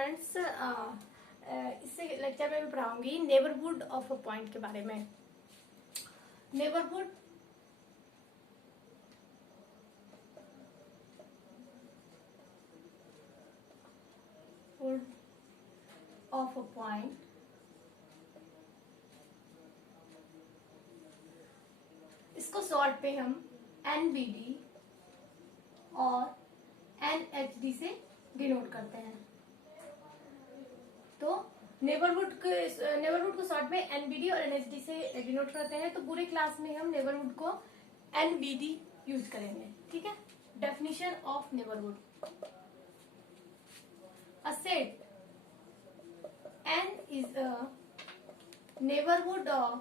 Friends, इससे lecture में मैं पढ़ाऊंगी नेबरहुड ऑफ अ पॉइंट के बारे में। नेबरहुड ऑफ अ पॉइंट इसको शॉर्ट पे हम NBD और NHD से डिनोट करते हैं। तो नेबरहुड को शॉर्ट में NBD और NHD से डिनोट करते हैं। तो पूरे क्लास में हम नेबरहुड को NBD यूज करेंगे, ठीक है। Definition of neighbourhood: a set N is a neighborhood of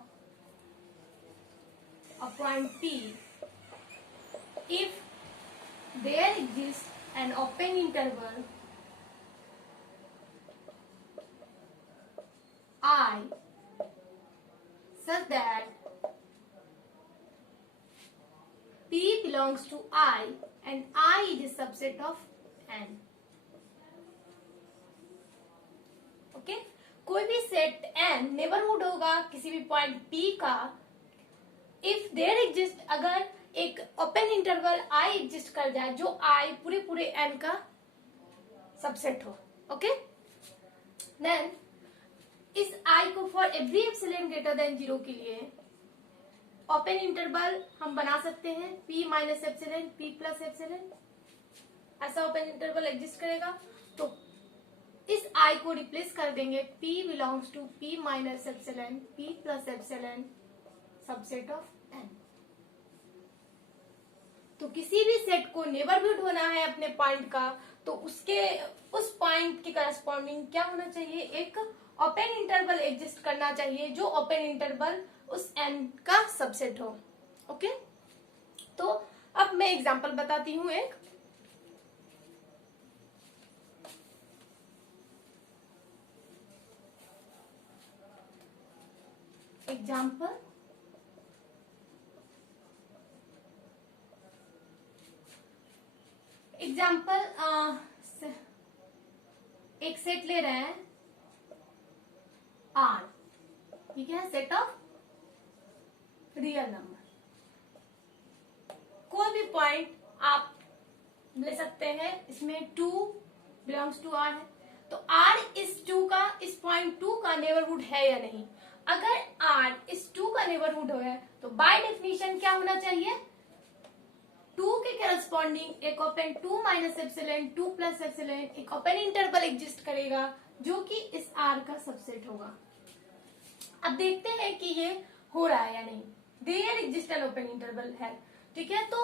a point P if there exists an open interval I such that P belongs to I and I is a subset of N. Okay, कोई भी set N neighbourhood होगा किसी भी point P का if there exist, अगर एक open interval I exist कर जाए जो I पूरे N का सबसेट हो। ओके, देन इस I को for every epsilon greater than 0 के लिए ओपन इंटरवल हम बना सकते हैं P minus epsilon, P plus epsilon, ऐसा ओपन इंटरवल एग्जिस्ट करेगा। तो इस I को रिप्लेस कर देंगे P belongs to P minus epsilon, P plus epsilon, subset of N। तो किसी भी सेट को नेबरहुड होना है अपने पॉइंट का, तो उस पॉइंट के करस्पॉन्डिंग क्या होना चाहिए, एक ओपन इंटरवल एग्जिस्ट करना चाहिए जो ओपन इंटरवल उस N का सबसेट हो। ओके, तो अब मैं एग्जांपल बताती हूँ एक। एग्जाम्पल एक सेट ले रहे हैं R, ठीक है, सेट ऑफ रियल नंबर। कोई भी पॉइंट आप ले सकते हैं, इसमें 2 बिलोंग्स टू R है। तो R इस 2 का, इस पॉइंट 2 का नेबरहुड है या नहीं। अगर R इस 2 का नेबरहुड है तो बाय डेफिनेशन क्या होना चाहिए, 2 के करस्पॉन्डिंग एक open 2 minus epsilon, 2 plus epsilon, एक ओपन इंटरवल एग्जिस्ट करेगा जो कि इस R का सबसेट होगा। अब देखते हैं कि ये हो रहा है या नहीं। There exist an open interval है, ठीक है। तो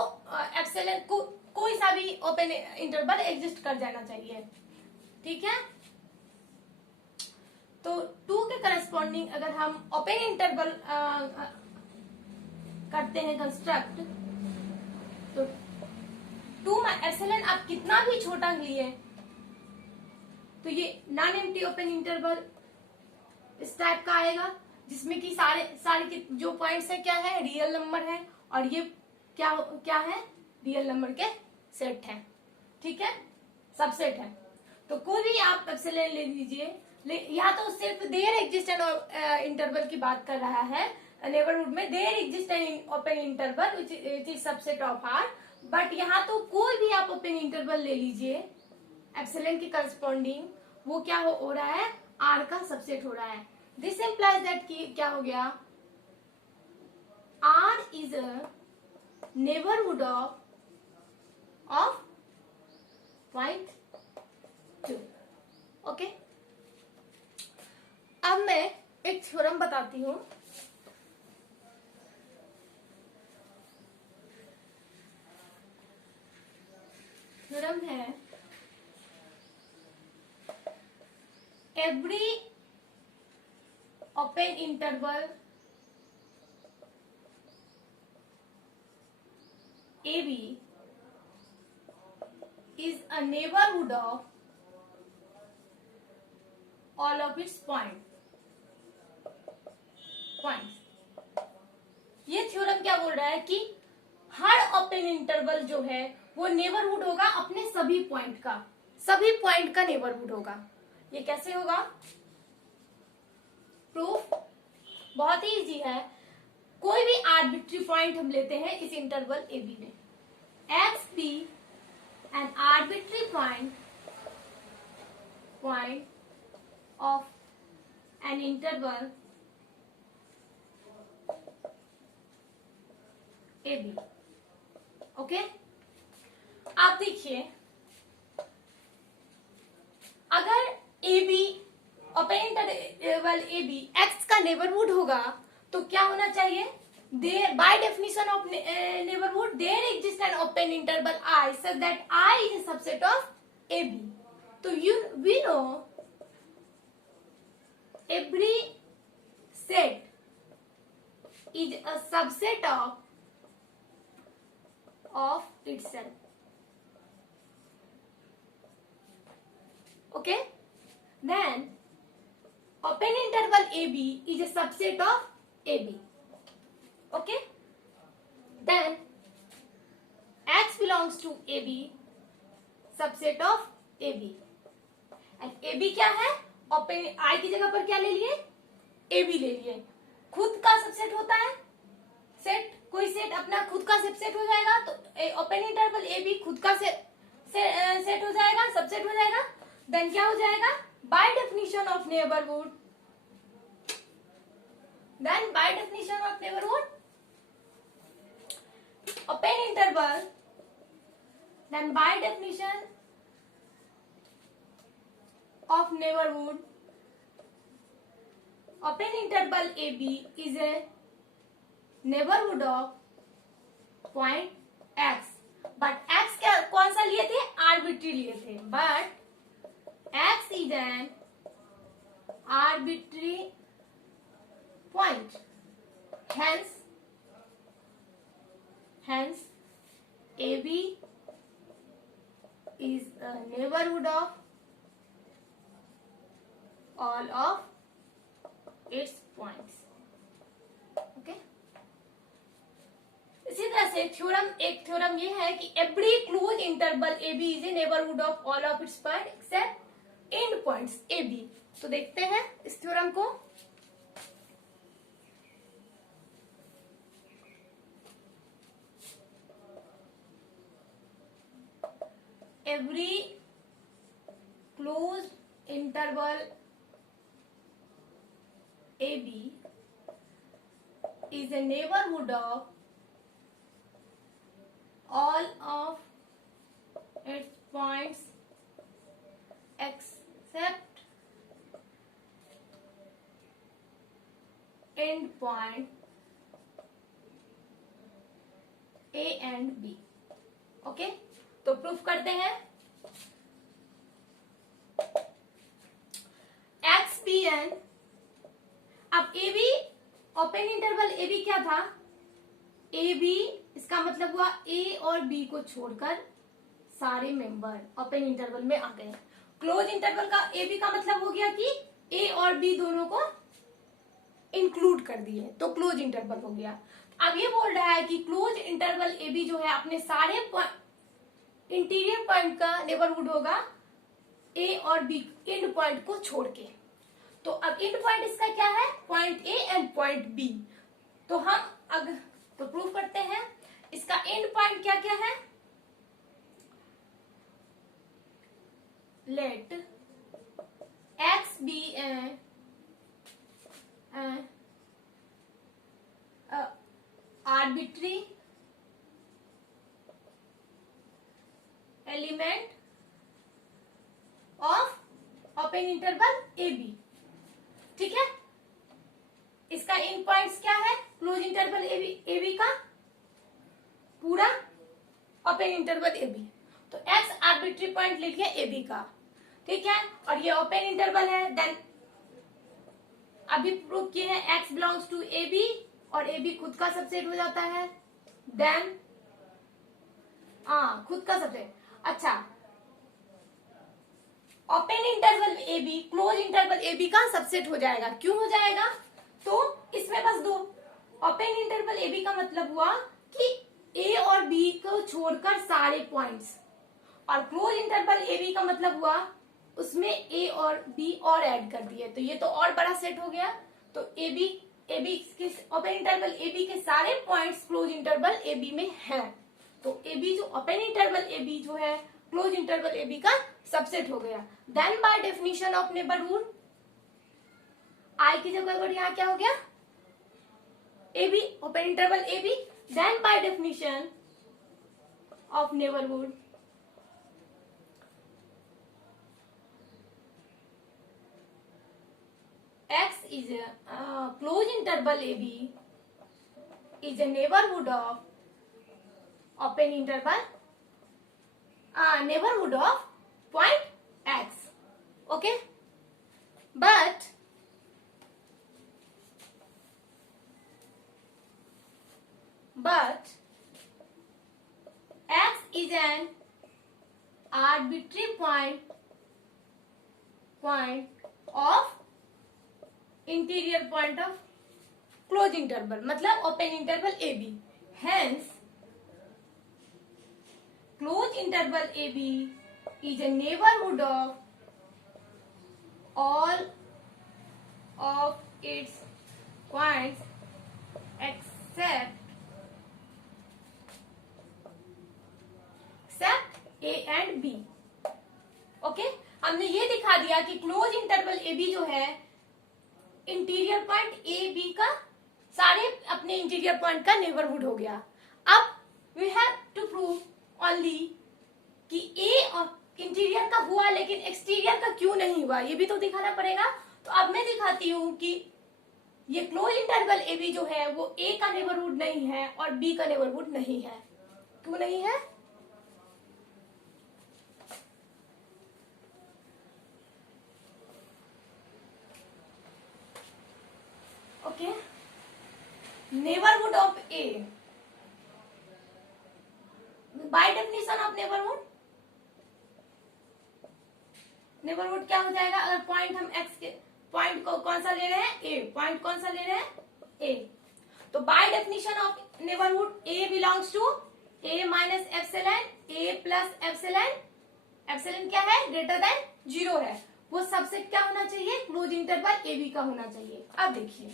एप्सिलॉन को कोई सा भी ओपन इंटरवल एग्जिस्ट कर जाना चाहिए, ठीक है। तो 2 के करस्पॉन्डिंग अगर हम ओपन इंटरवल करते हैं कंस्ट्रक्ट, तो 2 एप्सिलॉन आप कितना भी छोटा लिए तो ये नॉन एम्प्टी ओपन इंटरवल इस टाइप का आएगा, जिसमें कि सारे जो पॉइंट्स है क्या है, रियल नंबर है, और ये क्या है, रियल नंबर के सेट है, ठीक है, सबसेट है। तो कोई भी आप एप्सिलॉन ले लीजिए, यहाँ तो सिर्फ देयर एग्जिस्ट एन इंटरवल की बात कर रहा है नेबरहुड में, there exist an open interval which is subset of R। But यहाँ तो कोई भी आप ओपन इंटरवल ले लीजिए एप्सिलॉन की करस्पॉन्डिंग, वो क्या हो रहा है, R का सबसेट हो रहा है। दिस इंप्लाइज दैट कि क्या हो गया, R is a neighbourhood of point 2। Okay, अब मैं एक थ्योरम बताती हूँ। थ्योरम है every open interval AB is a neighborhood of all of its points। ये थ्योरम क्या बोल रहा है कि हर ओपन इंटरवल जो है वो नेबरहुड होगा अपने सभी पॉइंट का, सभी पॉइंट का नेबरहुड होगा। ये कैसे होगा प्रूफ? बहुत ही इजी है। कोई भी आर्बिट्री पॉइंट हम लेते हैं इस इंटरवल ए बी में, X B an arbitrary point of an interval A B. Okay, आप देखिए अगर A B open interval A B X का नेबरहुड होगा तो क्या होना चाहिए? By definition of neighbourhood there exist an open interval I such that I is a subset of A B. तो we know every set is a subset of itself. Okay, then open interval AB is a subset of AB. Okay, then X belongs to AB, subset of AB, and AB क्या है? Open I की जगह पर क्या ले लिए? AB ले लिए। खुद का सबसेट होता है सेट, कोई सेट अपना खुद का सबसेट हो जाएगा तो ओपन इंटरवल ए बी खुद का सेट हो जाएगा, सबसेट हो जाएगा। देन क्या हो जाएगा? By definition of neighbourhood, then by definition of neighbourhood open interval, then by definition of neighbourhood open interval A B is a neighbourhood of point X. But X क्या कौन सा लिए थे? आर्बिट्री लिए थे। But X is an arbitrary point, hence AB is a neighborhood of all of its points. Okay, इसी तरह से एक थ्योरम ये है कि every close interval A B is a neighbourhood of all of its point except end points A B. तो देखते हैं इस थ्योरम को। Every close interval A B is a neighbourhood of all of its points except end point A and B. Okay, तो proof करते हैं। X B N, अब A B open interval A B क्या था? A B इसका मतलब हुआ ए और बी को छोड़कर सारे मेंबर ओपन इंटरवल में आ गए। क्लोज इंटरवल का ए बी का मतलब हो गया कि ए और बी दोनों को इंक्लूड कर दिए तो क्लोज इंटरवल हो गया। अब ये बोल रहा है कि क्लोज इंटरवल ए बी जो है अपने सारे इंटीरियर पॉइंट का नेबरहुड होगा ए और बी एंड पॉइंट को छोड़ के। तो अब एंड पॉइंट इसका क्या है? Point A end point B. तो हम अगर तो प्रूफ करते हैं इसका एंड पॉइंट क्या क्या है? Let X be arbitrary element of open interval A B. ठीक है, इसका एंड पॉइंट्स क्या है? क्लोज इंटरवल ए बी का पूरा ओपन इंटरवल ए बी। तो एक्स आर्बिट्री पॉइंट ले लिया ए बी का, ठीक है, और ये ओपन इंटरवल है। देन अभी प्रूव किए हैं X belongs to A B और ए बी खुद का सबसेट हो जाता है। देन खुद का सबसेट। अच्छा, open interval A B close interval A B का सबसेट हो जाएगा। क्यों हो जाएगा? तो इसमें बस दो, ओपन इंटरवल ए बी का मतलब हुआ कि ए और बी को छोड़कर सारे पॉइंट्स, और क्लोज इंटरवल ए बी का मतलब हुआ उसमें ए और बी और ऐड कर दिए, तो ये तो और बड़ा सेट हो गया। तो ए बी के ओपन इंटरवल ए बी के सारे points close interval A B में हैं। तो ए बी जो ओपन इंटरवल ए बी जो है क्लोज इंटरवल ए बी का सबसेट हो गया। Then by definition of neighbourhood, I की जगह पर यहाँ क्या हो गया, A B open interval A B. Then by definition of neighbourhood, X is a close interval AB is a neighborhood of open interval neighborhood of point X. Okay, but X is an arbitrary point of interior point of close interval, मतलब open interval A B. Hence close interval A B is a neighbourhood of all of its points except A and B. Okay, हमने ये दिखा दिया कि close interval A B जो है interior point A B का सारे अपने इंटीरियर पॉइंट का नेबरहुड हो गया। अब we have to prove only कि ए इंटीरियर का हुआ लेकिन एक्सटीरियर का क्यों नहीं हुआ, ये भी तो दिखाना पड़ेगा। तो अब मैं दिखाती हूं कि ये क्लोज इंटरवल ए बी जो है वो ए का नेबरहुड नहीं है और बी का नेबरहुड नहीं है। क्यों नहीं है? Okay, neighbourhood of A, bye definition of neighbourhood क्या हो जाएगा? अगर पॉइंट हम एक्स के पॉइंट को कौन सा ले रहे हैं? ए। पॉइंट कौन सा ले रहे हैं? ए। तो by definition of neighbourhood A belongs to A minus epsilon, A plus epsilon. Epsilon क्या है? ग्रेटर देन 0 है। वो सबसेट क्या होना चाहिए? क्लोज इंटरवल ए बी का होना चाहिए। अब देखिए,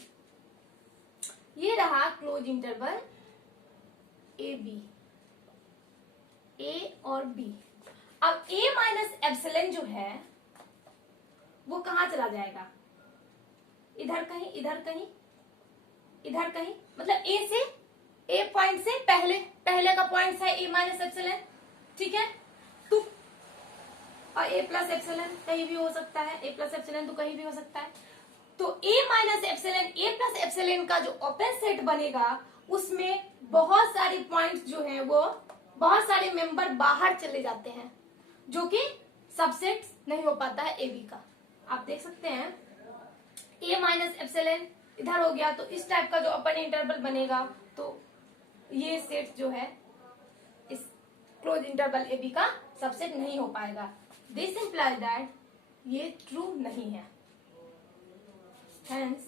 ये रहा क्लोज इंटरवल ए बी, ए और बी। अब ए माइनस एप्सिलॉन जो है वो कहां चला जाएगा? इधर कहीं, इधर कहीं, इधर कहीं, मतलब ए से, ए पॉइंट से पहले का पॉइंट है ए माइनस एप्सिलॉन, ठीक है। तो और ए प्लस एप्सिलॉन कहीं भी हो सकता है, ए प्लस एप्सिलॉन तो कहीं भी हो सकता है। तो ए minus epsilon, A plus epsilon का जो ओपन सेट बनेगा उसमें बहुत सारे पॉइंट्स जो हैं वो बहुत सारे मेंबर बाहर चले जाते हैं, जो कि सबसेट नहीं हो पाता है ए बी का। आप देख सकते हैं ए माइनस एप्सिलॉन इधर हो गया, तो इस टाइप का जो ओपन इंटरवल बनेगा तो ये सेट जो है इस क्लोज इंटरवल ए बी का सबसेट नहीं हो पाएगा। दिस इंप्लाइज दैट ये ट्रू नहीं है। Hence,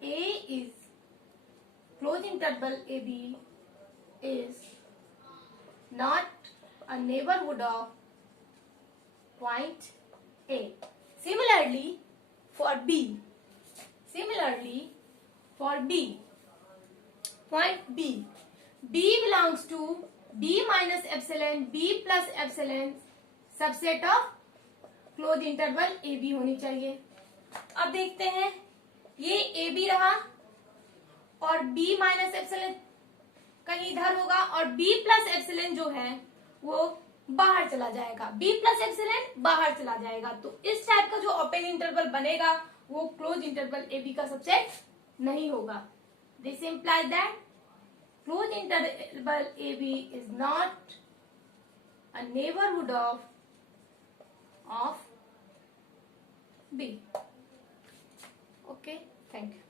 A is closed interval AB is not a neighborhood of point A. Similarly, for B, point B, B belongs to B minus epsilon, B plus epsilon, subset of closed interval AB होनी चाहिए। अब देखते हैं, ये A B रहा और B minus epsilon कहीं इधर होगा और बी प्लस एप्सिलॉन जो है वो बाहर चला जाएगा, बी प्लस एप्सिलॉन बाहर चला जाएगा। तो इस टाइप का जो ओपन इंटरवल बनेगा वो क्लोज इंटरवल ए बी का सबसेट नहीं होगा। This implies that close interval A B is not a neighbourhood of B. Okay, thank you.